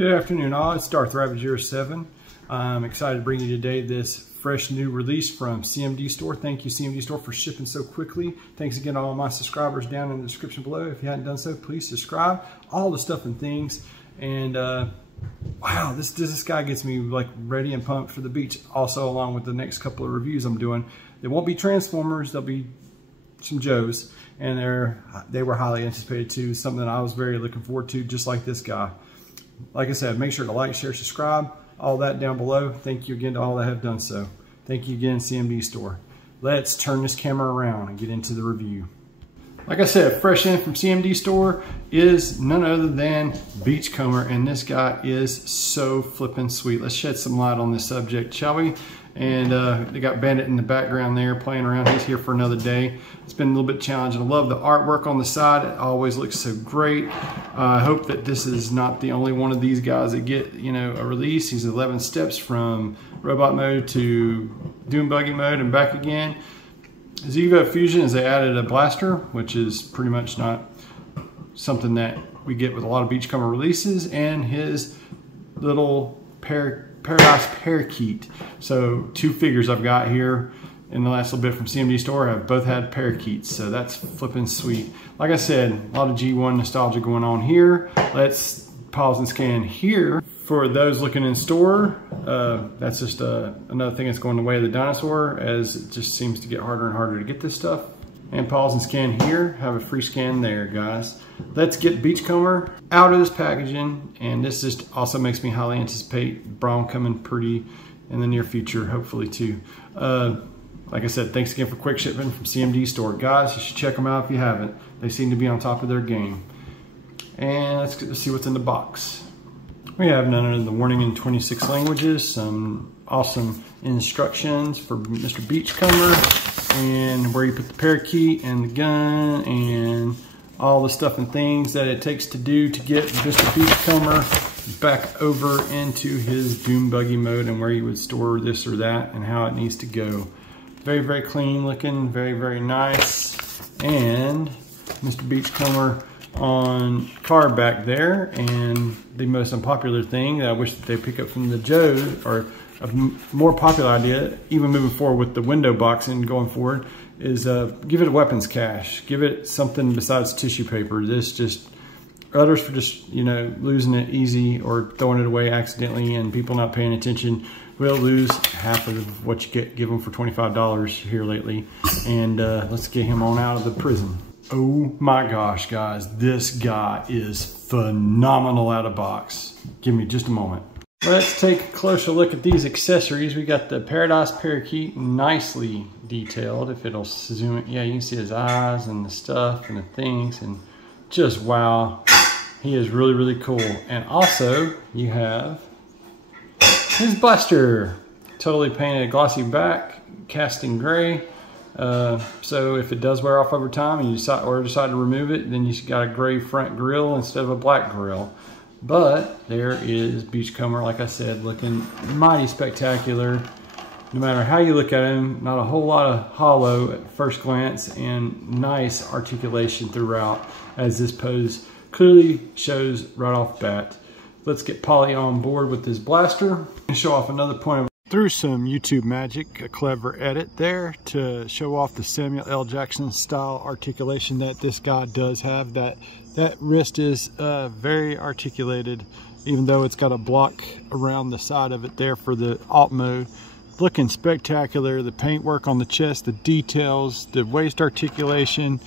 Good afternoon all, it's Darth Rabbit 07. I'm excited to bring you today this fresh new release from CMD Store. Thank you CMD Store for shipping so quickly. Thanks again to all my subscribers down in the description below. If you hadn't done so, please subscribe. All the stuff and things. And wow, this guy gets me like ready and pumped for the beach. Also along with the next couple of reviews I'm doing. They won't be Transformers, they'll be some Joes. And they were highly anticipated too. Something that I was very looking forward to, just like this guy. Like I said, make sure to like, share, subscribe, all that down below. Thank you again to all that have done so. Thank you again, CMD Store. Let's turn this camera around and get into the review. Like I said, fresh in from CMD Store is none other than Beachcomber, and this guy is so flippin' sweet. Let's shed some light on this subject, shall we? And they got Bandit in the background there playing around. He's here for another day. It's been a little bit challenging. I love the artwork on the side. It always looks so great. I hope that this is not the only one of these guys that get, you know, a release. He's 11 steps from robot mode to Doom Buggy mode and back again. His Evo Fusion is they added a blaster, which is pretty much not something that we get with a lot of Beachcomber releases, and his little Paradise Parakeet. So two figures I've got here in the last little bit from CMD Store have both had parakeets, so that's flipping sweet. Like I said, a lot of G1 nostalgia going on here. Let's pause and scan here. For those looking in store, that's just another thing that's going the way of the dinosaur, as it just seems to get harder and harder to get this stuff. And pause and scan here, have a free scan there, guys. Let's get Beachcomber out of this packaging, and this just also makes me highly anticipate Braun coming pretty in the near future, hopefully too. Like I said, thanks again for quick shipping from CMD Store. Guys, you should check them out if you haven't. They seem to be on top of their game. And let's see what's in the box. We have none other than the warning in 26 languages, some awesome instructions for Mr. Beachcomber, and where you put the parakeet and the gun and all the stuff and things that it takes to do to get Mr. Beachcomber back over into his Doom Buggy mode, and where you would store this or that and how it needs to go. Very, very clean looking, very, very nice. And Mr. Beachcomber on card back there, and the most unpopular thing that I wish that they pick up from the Joes, or a more popular idea, even moving forward with the window boxing going forward, is give it a weapons cache. Give it something besides tissue paper. This just, others for just, you know, losing it easy or throwing it away accidentally, and people not paying attention will lose half of what you give them for $25 here lately. And let's get him on out of the prison. Oh my gosh, guys, this guy is phenomenal out of box. Give me just a moment. Let's take a closer look at these accessories. We got the Paradise Parakeet, nicely detailed. If it'll zoom in, yeah, you can see his eyes and the stuff and the things, and just wow, he is really, really cool. And also, you have his blaster, totally painted glossy back, casting gray. So if it does wear off over time and you decide to remove it, then you've got a gray front grille instead of a black grille. But there is Beachcomber, like I said, looking mighty spectacular. No matter how you look at him, not a whole lot of hollow at first glance, and nice articulation throughout, as this pose clearly shows right off the bat. Let's get Polly on board with this blaster and show off another point of, through some YouTube magic, a clever edit there to show off the Samuel L. Jackson style articulation that this guy does have. That wrist is very articulated, even though it's got a block around the side of it there for the alt mode. Looking spectacular. The paintwork on the chest, the details, the waist articulation.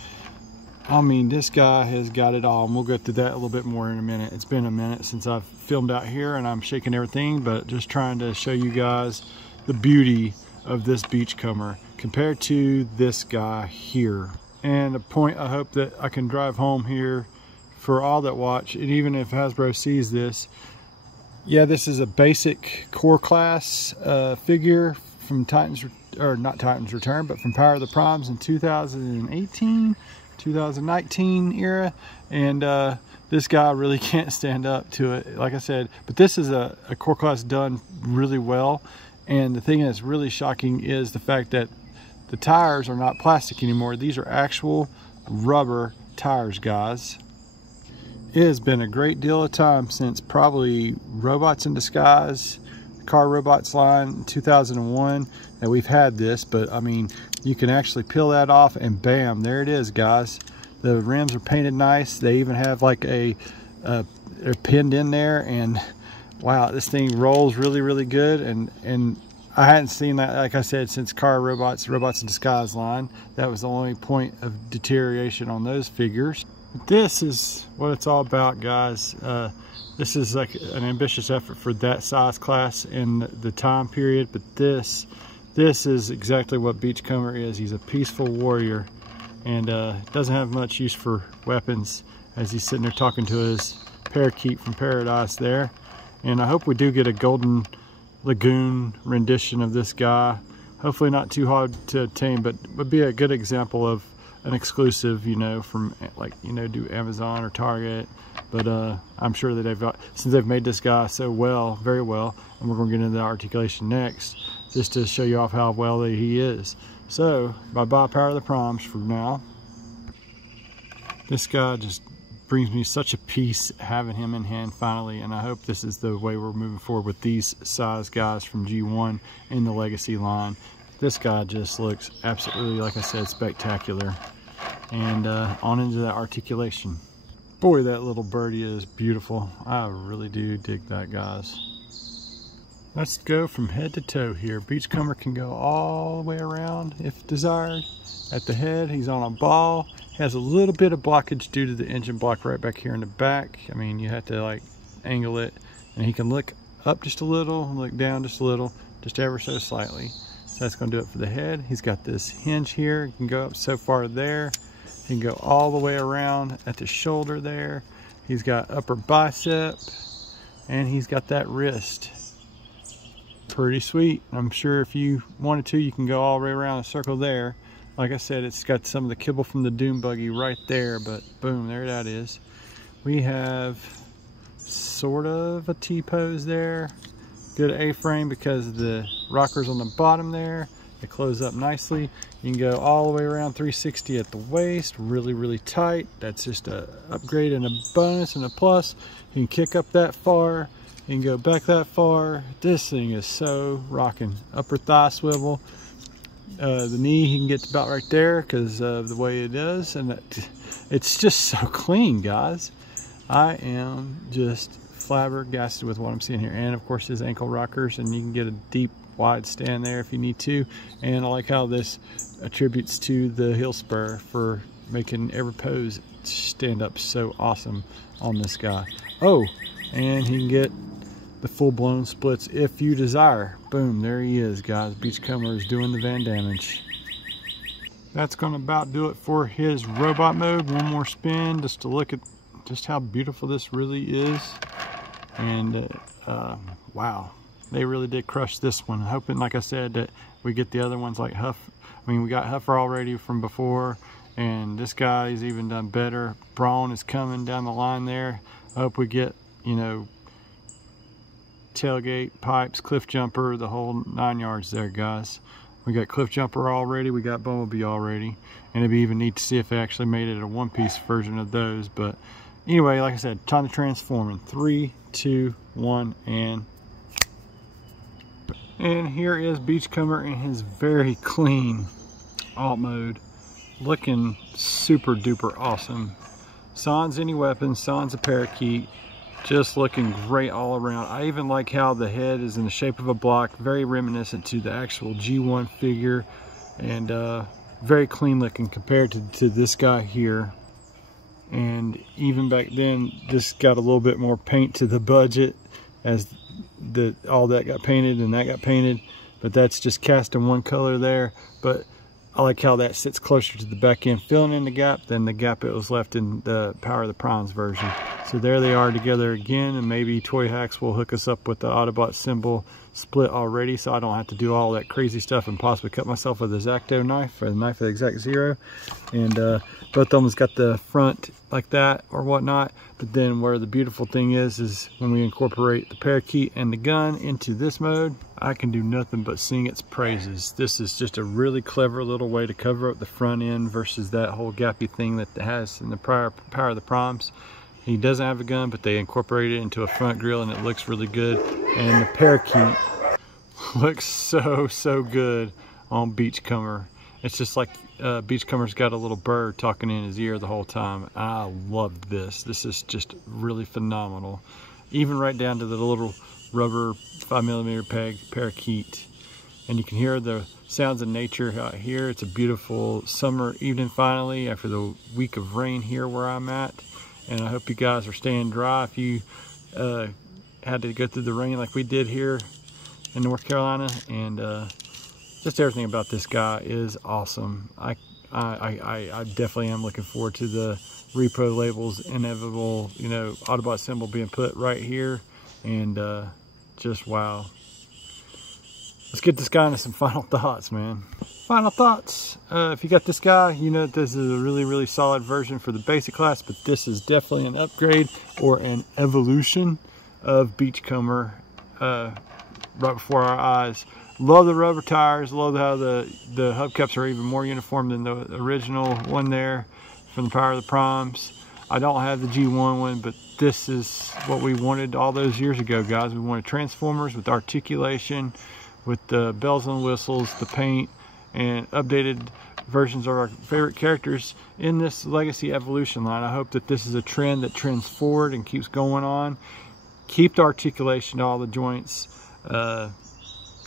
I mean, this guy has got it all, and we'll go through that a little bit more in a minute. It's been a minute since I've filmed out here, and I'm shaking everything, but just trying to show you guys the beauty of this Beachcomber compared to this guy here. And a point I hope that I can drive home here for all that watch, and even if Hasbro sees this, yeah, this is a basic core class figure from Titans, or not Titans Return, but from Power of the Primes in 2018. 2019 era, and this guy really can't stand up to it, like I said. But this is a core class done really well, and the thing that's really shocking is the fact that the tires are not plastic anymore. These are actual rubber tires, guys. it has been a great deal of time since probably Robots in Disguise, Car Robots line 2001 that we've had this, but I mean, you can actually peel that off and bam, there it is, guys. The rims are painted nice. They even have like they're pinned in there, and wow, this thing rolls really, really good. And I hadn't seen that, like I said, since Robots in Disguise line. That was the only point of deterioration on those figures. But this is what it's all about, guys. This is like an ambitious effort for that size class in the time period, but this is exactly what Beachcomber is. He's a peaceful warrior, and doesn't have much use for weapons as he's sitting there talking to his parakeet from paradise there. And I hope we do get a Golden Lagoon rendition of this guy. Hopefully not too hard to obtain, but would be a good example of an exclusive, you know, from like, you know, do Amazon or Target. But I'm sure that since they've made this guy so well, very well, and we're going to get into the articulation next, just to show you off how well he is. So, bye-bye Power of the Primes for now. This guy just brings me such a peace having him in hand finally, and I hope this is the way we're moving forward with these size guys from G1 in the Legacy line. This guy just looks absolutely, like I said, spectacular. And on into that articulation. Boy, that little birdie is beautiful. I really do dig that, guys. Let's go from head to toe here. Beachcomber can go all the way around if desired. At the head, he's on a ball. Has a little bit of blockage due to the engine block right back here in the back. I mean, you have to like angle it, and he can look up just a little, look down just a little, just ever so slightly. So that's going to do it for the head. He's got this hinge here. He can go up so far there. He can go all the way around at the shoulder there. He's got upper bicep, and he's got that wrist. Pretty sweet. I'm sure if you wanted to, you can go all the way around the circle there. Like I said, it's got some of the kibble from the Doom Buggy right there, but boom, there that is. We have sort of a T-pose there. Good A-frame because of the rockers on the bottom there. They close up nicely. You can go all the way around 360 at the waist, really, really tight. That's just a upgrade and a bonus and a plus. You can kick up that far. You can go back that far. This thing is so rocking. Upper thigh swivel. The knee, he can get about right there because of the way it is. And it's just so clean, guys. I am just flabbergasted with what I'm seeing here. And of course his ankle rockers, and you can get a deep wide stand there if you need to. And I like how this attributes to the heel spur for making every pose stand up so awesome on this guy. Oh, and he can get the full-blown splits if you desire. Boom, there he is, guys. Beachcomber is doing the Van damage. That's going to about do it for his robot mode. One more spin just to look at just how beautiful this really is. And wow, they really did crush this one. Hoping, like I said, that we get the other ones like Huff. I mean, we got Huffer already from before, and this guy is even done better. Brawn is coming down the line there. I hope we get, you know, tailgate, pipes, cliff jumper, the whole 9 yards there, guys. We got cliff jumper already, we got bumblebee already, and it'd be even neat to see if they actually made it a one-piece version of those. But anyway, like I said, time to transform in 3, 2, 1, and here is Beachcomber in his very clean alt mode, looking super duper awesome. Sans any weapons, sans a parakeet. Just looking great all around. I even like how the head is in the shape of a block, very reminiscent to the actual G1 figure, and very clean looking compared to this guy here. And even back then, this got a little bit more paint to the budget, as all that got painted and that got painted, but that's just cast in one color there. But I like how that sits closer to the back end, filling in the gap than the gap it was left in the Power of the Primes version. So there they are together again, and maybe Toy Hacks will hook us up with the Autobot symbol split already, so I don't have to do all that crazy stuff and possibly cut myself with a X-Acto knife, or the knife of the Exact Zero. And both of them has got the front like that or whatnot. But then where the beautiful thing is when we incorporate the parakeet and the gun into this mode, I can do nothing but sing its praises. This is just a really clever little way to cover up the front end versus that whole gappy thing that it has in the prior Power of the Primes. He doesn't have a gun, but they incorporated it into a front grill and it looks really good. And the parakeet looks so good on Beachcomber. It's just like Beachcomber's got a little bird talking in his ear the whole time. I love this. This is just really phenomenal. Even right down to the little rubber 5mm peg parakeet. And you can hear the sounds of nature out here. It's a beautiful summer evening finally after the week of rain here where I'm at. And I hope you guys are staying dry if you had to go through the rain like we did here in North Carolina. And just everything about this guy is awesome. I definitely am looking forward to the repro label's inevitable, you know, Autobot symbol being put right here. And just wow. Let's get this guy into some final thoughts, man. Final thoughts. If you got this guy, you know this is a really solid version for the basic class, but this is definitely an upgrade or an evolution of Beachcomber right before our eyes. Love the rubber tires. Love how the hubcaps are even more uniform than the original one there from the Power of the Primes. I don't have the G1 one, but this is what we wanted all those years ago, guys. We wanted Transformers with articulation, with the bells and whistles, the paint, and updated versions of our favorite characters in this Legacy Evolution line. I hope that this is a trend that trends forward and keeps going on. Keep the articulation to all the joints.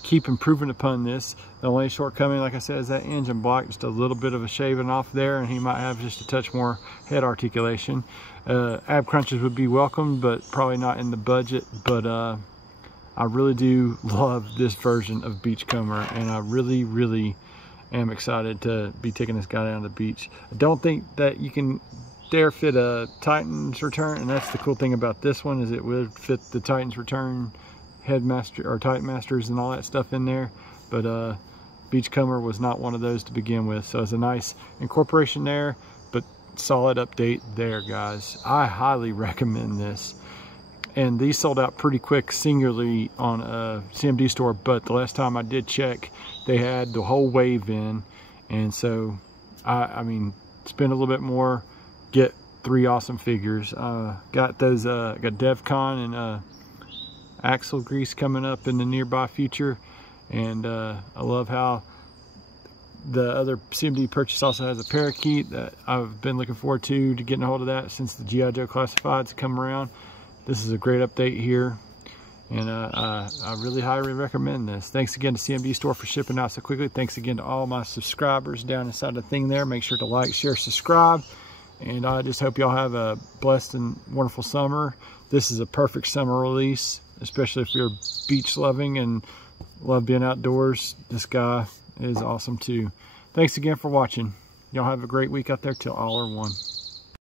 Keep improving upon this. The only shortcoming, like I said, is that engine block. Just a little bit of a shaving off there, and he might have just a touch more head articulation. Ab crunches would be welcome, but probably not in the budget. But I really do love this version of Beachcomber, and I really am excited to be taking this guy down to the beach. I don't think that you can dare fit a Titan's Return, and that's the cool thing about this one, is it would fit the Titan's Return Headmaster or Titan Masters and all that stuff in there, but Beachcomber was not one of those to begin with, so it's a nice incorporation there, but solid update there, guys. I highly recommend this. And these sold out pretty quick singularly on a CMD store, but the last time I did check, they had the whole wave in. And so, I mean, spend a little bit more, get 3 awesome figures. Got those, got DevCon and Axle Grease coming up in the nearby future. And I love how the other CMD purchase also has a parakeet that I've been looking forward to getting a hold of that since the G.I. Joe Classifieds come around. This is a great update here, and I really highly recommend this. Thanks again to CMD Store for shipping out so quickly. Thanks again to all my subscribers down inside the thing there. Make sure to like, share, subscribe, and I just hope y'all have a blessed and wonderful summer. This is a perfect summer release, especially if you're beach loving and love being outdoors. This guy is awesome too. Thanks again for watching. Y'all have a great week out there till all are one.